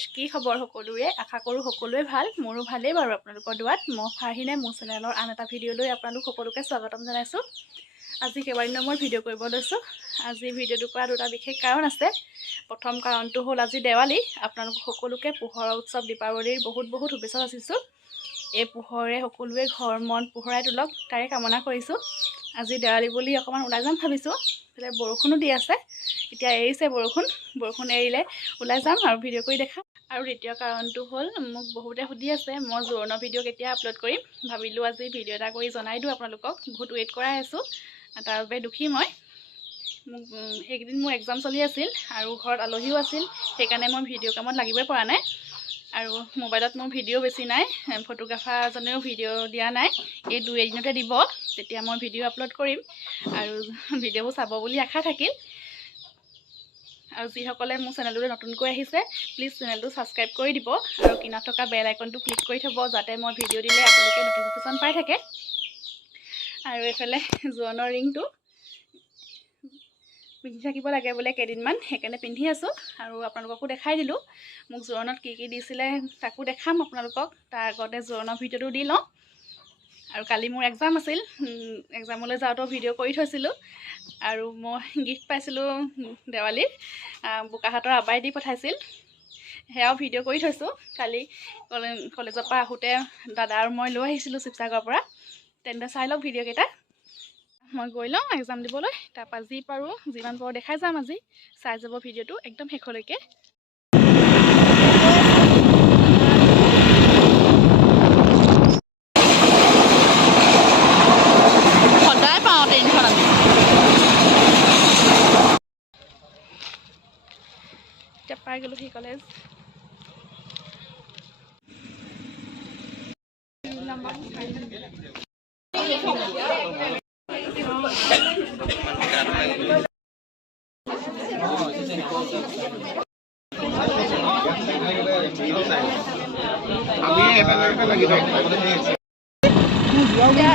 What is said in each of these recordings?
Viewers কি খবৰ সকলোৰে আশা কৰোঁ সকলোৱে ভাল মোৰো ভালেই বাৰু আপোনালোকৰ দুৱাত মই ফাৰহিনে মোৰ চেনেলৰ আন এটা ভিডিঅ'লৈ আপোনালোক সকলোকে স্বাগতম জনাইছোঁ আজি কেইবাদিনৰ মই ভিডিঅ' কৰিব লৈছোঁ আজি ভিডিঅ'টো কৰা দুটা বিশেষ কাৰণ আছে প্ৰথম কাৰণটো হ'ল আজি দেৱালী আপোনালোক সকলোকে পোহৰৰ উৎসৱ দীপাৱলীৰ বহুত শুভেচ্ছা যাচিছোঁ এই পোহৰে সকলোৱে ঘৰ মন পোহৰাই তোলক তাৰে কামনা কৰিছোঁ আজি দেৱালী বুলি অকণমান ওলাই যাম ভাবিছোঁ তাতে বৰষুণো দি আছে এতিয়া এৰিছে বৰষুণ এৰিলে ওলাই যাম আৰু ভিডিঅ' কৰি দেখাম আৰু দ্বিতীয় কাৰণটো হ'ল মোক বহুতে সুধি আছে মই জোৰণৰ ভিডিঅ' কেতিয়া আপলোড কৰিম ভাবিলোঁ আজি ভিডিঅ' এটা কৰি জনাই দিওঁ আপোনালোকক বহুত ৱেইট কৰাই আছোঁ তাৰ বাবে দুখী মই মোক এইকেইদিন মোৰ এক্সাম চলি আছিল আৰু ঘৰত আলহীও আছিল সেইকাৰণে মই ভিডিঅ' কামত লাগিবই পৰা নাই আৰু মোবাইলত মোৰ ভিডিঅ' বেছি নাই ফটোগ্ৰাফাৰজনেও ভিডিঅ' দিয়া নাই এই দুই এদিনতে দিব তেতিয়া মই ভিডিঅ' আপলোড কৰিম আৰু ভিডিঅ'বোৰ চাব বুলি আশা থাকিল আৰু যিসকলে মোৰ চেনেলটোলৈ নতুনকৈ আহিছে প্লিজ চেনেলটো ছাবস্ক্ৰাইব কৰি দিব আৰু কিনাৰত থকা বেল আইকনটো ক্লিক কৰি থ'ব যাতে মই ভিডিঅ' দিলে আপোনালোকে নটিফিকেশ্যন পাই থাকে আৰু এইফালে জোৰণৰ ৰিংটো পিন্ধি থাকিব লাগে বোলে কেইদিনমান সেইকাৰণে পিন্ধি আছোঁ আৰু আপোনালোককো দেখাই দিলোঁ মোক জোৰণত কি দিছিলে তাকো দেখাম আপোনালোকক তাৰ আগতে জোৰণৰ ভিডিঅ'টো দি লওঁ আৰু কালি মোৰ এক্সাম আছিল এক্সামলৈ যাওঁতেও ভিডিঅ' কৰি থৈছিলোঁ আৰু মই গিফ্ট পাইছিলোঁ দেৱালীৰ বোকাহাতৰ আবাই দি পঠাইছিল সেয়াও ভিডিঅ' কৰি থৈছোঁ কালি কলেজৰ পৰা আহোঁতে দাদা আৰু মই লৈ আহিছিলোঁ শিৱসাগৰৰ পৰা তেন্তে চাই লওক ভিডিঅ'কেইটা মই গৈ লওঁ এক্সাম দিবলৈ তাৰপৰা যি পাৰোঁ যিমান পাৰোঁ দেখাই যাম আজি চাই যাব ভিডিঅ'টো একদম শেষলৈকে সদায় পাওঁ ট্ৰেইনখন আমি এতিয়া পাই গ'লোঁ সি কলেজ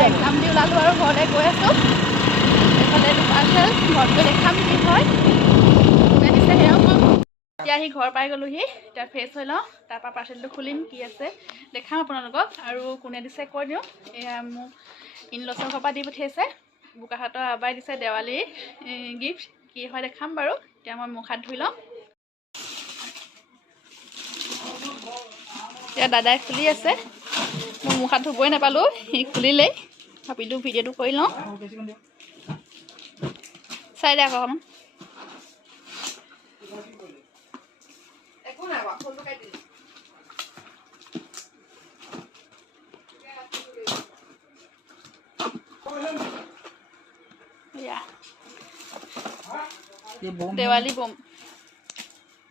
এক্সাম দি ওলালোঁ আৰু ঘৰলৈ গৈ আছোঁ এইফালে পাৰ্চেল ঘৰত গৈ দেখাম কি হয় কোনে দিছে সেয়াও মই এতিয়া আহি ঘৰ পাই গ'লোহি এতিয়া ফ্ৰেছ হৈ লওঁ তাৰপৰা পাৰ্চেলটো খুলিম কি আছে দেখাম আপোনালোকক আৰু কোনে দিছে কৈ দিওঁ এয়া মোক ইনলছৰ ঘৰৰ পৰা দি পঠিয়াইছে বোকাহাতৰ আবাই দিছে দেৱালীৰ গিফ্ট কি হয় দেখাম বাৰু এতিয়া মই মুখ হাত ধুই লওঁ এতিয়া দাদাই খুলি আছে মই মুখ হাত ধুবই নাপালোঁ সি খুলিলেই ভাবিলোঁ ভিডিঅ'টো কৰি লওঁ চাই দে আকৌ অকণমান দেৱালী বম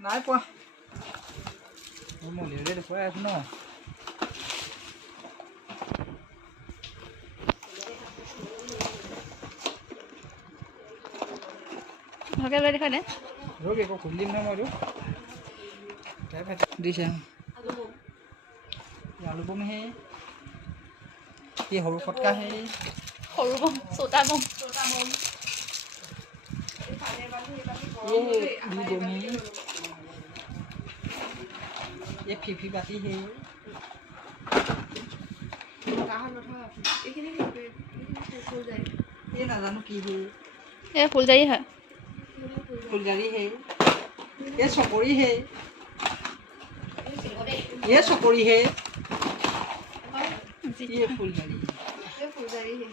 নাই পোৱা মন্দিৰতে দেখুৱাই আছো ন ভালকৈ লৈ দেখাই দে ৰ'ব একো খুলি দিম নহয় মই দিছে আলু বম হে সৰু ফটকা হে সৰু বম চটা বম ये फीफी बाती है ये ना जानू की है ये फुलझड़ी है फुलझड़ी है ये सकोरी है ये सकोरी है ये फुलझड़ी है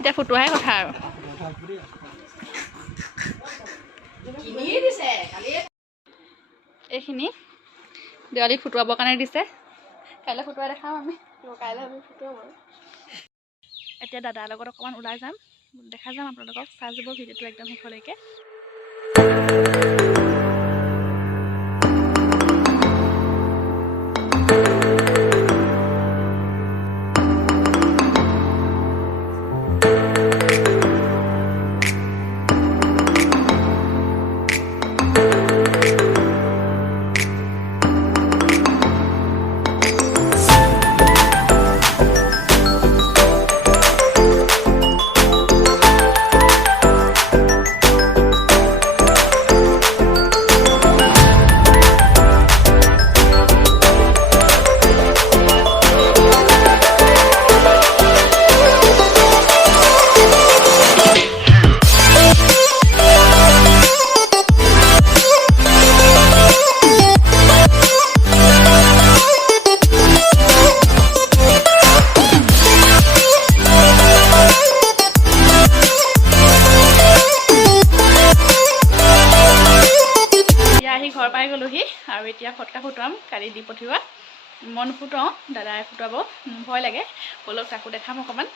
এতিয়া ফুটোৱাহে কথা আৰু এইখিনি দেৱালী ফুটুৱাবৰ কাৰণে দিছে কাইলৈ ফুটুৱাই দেখাম আমি কাইলৈ আমি ফুটুৱাম আৰু এতিয়া দাদাৰ লগত অকণমান ওলাই যাম দেখা যাম আপোনালোকক চাই যাব ভিডিঅ'টো একদম শেষলৈকে আহি ঘৰ পাই গ'লোহি আৰু এতিয়া ফটকা ফুটুৱাম কালি দি পঠিওৱা মই নুফুটাওঁ দাদাই ফুটাব ভয় লাগে ব'লক তাকো দেখাম অকণমান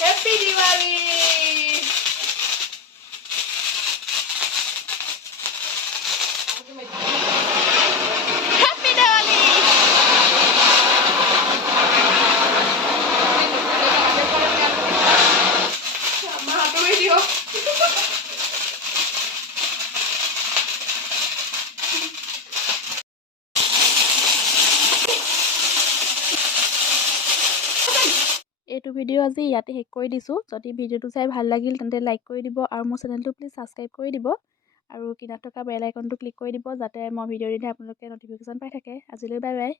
Happy Diwali! Happy Diwali! এইটো ভিডিঅ' আজি ইয়াতে শেষ কৰি দিছোঁ যদি ভিডিঅ'টো চাই ভাল লাগিল তেন্তে লাইক কৰি দিব আৰু মোৰ চেনেলটো প্লিজ ছাবস্ক্ৰাইব কৰি দিব আৰু কিনাৰত থকা বেল আইকনটো ক্লিক কৰি দিব যাতে মই ভিডিঅ' দিলে আপোনালোকে ন'টিফিকেশ্যন পাই থাকে আজিলৈ বাই বাই